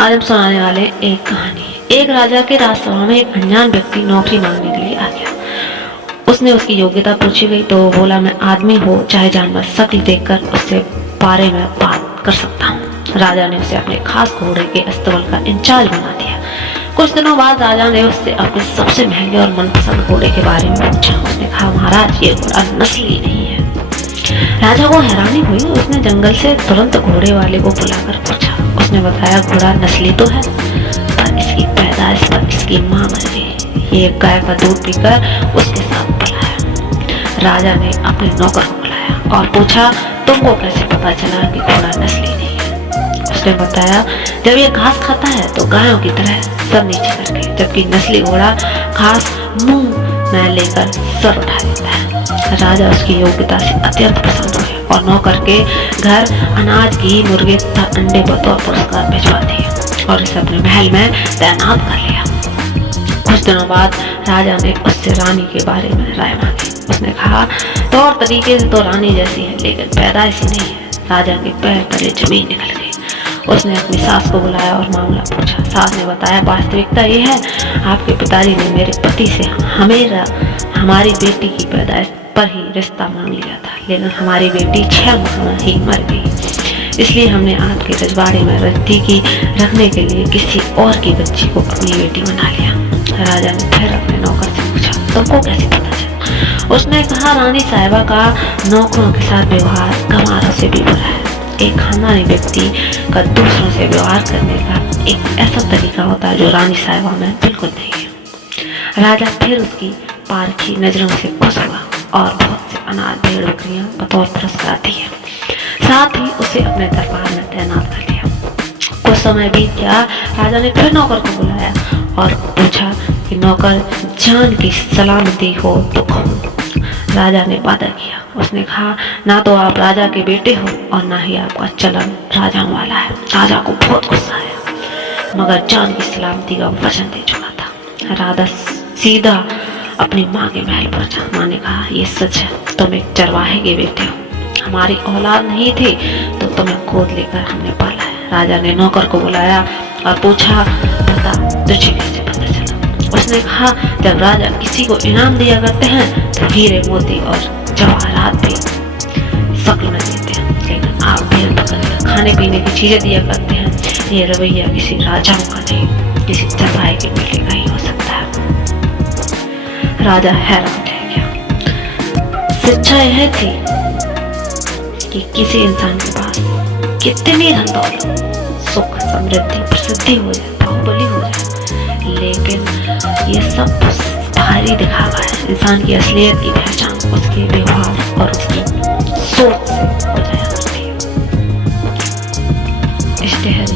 आज हम सुनाने वाले एक कहानी। एक राजा के राजसभा में एक अनजान व्यक्ति नौकरी मांगने के लिए आ गया। उसने उसकी योग्यता पूछी गई तो बोला, मैं आदमी हो चाहे जानवर, शक्ल देखकर उससे बारे में बात कर सकता हूँ। राजा ने उसे अपने खास घोड़े के अस्तबल का इंचार्ज बना दिया। कुछ दिनों बाद राजा ने उससे अपने सबसे महंगे और मनपसंद घोड़े के बारे में पूछा। उसने कहा, महाराज, ये घोड़ा नस्ली नहीं है। राजा को हैरानी हुई। उसने जंगल से तुरंत घोड़े वाले को बुलाकर पूछा। उसने बताया, घोड़ा नस्ली तो है, पर इसकी पैदाइश पर इसकी माँ मर गई। ये गाय का दूध पीकर उसके साथ पलाया। राजा ने अपने नौकर को बुलाया और पूछा, तुमको कैसे पता चला कि घोड़ा नस्ली नहीं है? उसने बताया, जब ये घास खाता है तो गायों की तरह सर नीचे करके, जबकि नस्ली घोड़ा घास मुंह में लेकर सर उठा देता है। राजा उसकी योग्यता से अत्यंत प्रसन्न हुए और नौकर के घर अनाज, घी, मुर्गे तथा अंडे बतौर पुरस्कार भिजवा दिए और इसे अपने महल में तैनात कर लिया। कुछ दिनों बाद राजा ने उससे रानी के बारे में राय मांगी। उसने कहा, तौर तरीके से तो रानी जैसी है, लेकिन पैदाइश ही नहीं है। राजा के पैर तले जमीन निकल गई। उसने अपनी सास को बुलाया और मामला पूछा। सास ने बताया, वास्तविकता ये है, आपके पिताजी ने मेरे पति से हमारी बेटी की पैदाइश पर ही रिश्ता मांग लिया था, लेकिन हमारी बेटी 6 माह में ही मर गई। इसलिए हमने आपके रजवाड़े में रखने के लिए किसी और की बच्ची को अपनी बेटी बना लिया। राजा ने फिर अपने नौकर से पूछा, तुमको कैसे पता चला? उसने कहा, रानी साहिबा का नौकरों के साथ व्यवहार गंवारों से भी बुरा है। एक खानदानी व्यक्ति का दूसरों से व्यवहार करने का एक ऐसा तरीका होता है जो रानी साहिबा में बिल्कुल नहीं है। राजा फिर उसकी पारखी नजरों से खुश हुआ और बहुत से अनाज, भेड़, बकरियां बतौर पुरस्कार दिए। साथ ही उसे अपने दरबार में तैनात कर लिया। कुछ समय बीत गया। राजा ने फिर नौकर को बुलाया और पूछा कि नौकर, जान की सलामती हो तो कहो। राजा ने वादा किया। उसने कहा, ना तो आप राजा के बेटे हो और ना ही आपका चलन राजाओं वाला है। राजा को बहुत गुस्सा आया, मगर जान की सलामती का वचन दे चुका था। राजा सीधा अपनी माँ के महल पहुंचा। माँ ने कहा, ये सच है, तुम एक चरवाहे के बेटे हो। हमारी औलाद नहीं थी तो तुम्हें गोद लेकर हमने पाला है। राजा ने नौकर को बुलाया और पूछा, बता, तुझे कैसे पता चला? उसने कहा, जब राजा किसी को इनाम दिया करते हैं तो हीरे, मोती और जवाहरात भी शक्ल में देते हैं, लेकिन आप भेड़ बकरी, खाने पीने की चीजें दिया करते हैं। ये रवैया किसी राजाओं का नहीं, किसी चरवाहे के बेटे का ही हो सकता है। राजा हैरान रह गया। शिक्षा यह थी कि किसी इंसान के पास कितनी धन दौलत, सुख, समृद्धि, प्रसिद्धि हो जाए, बाहुबली हो जाए, लेकिन ये सब भारी दिखावा है। इंसान की असलियत की पहचान उसके व्यवहार और उसकी सोच से हो जाया करती है। इश्तेहार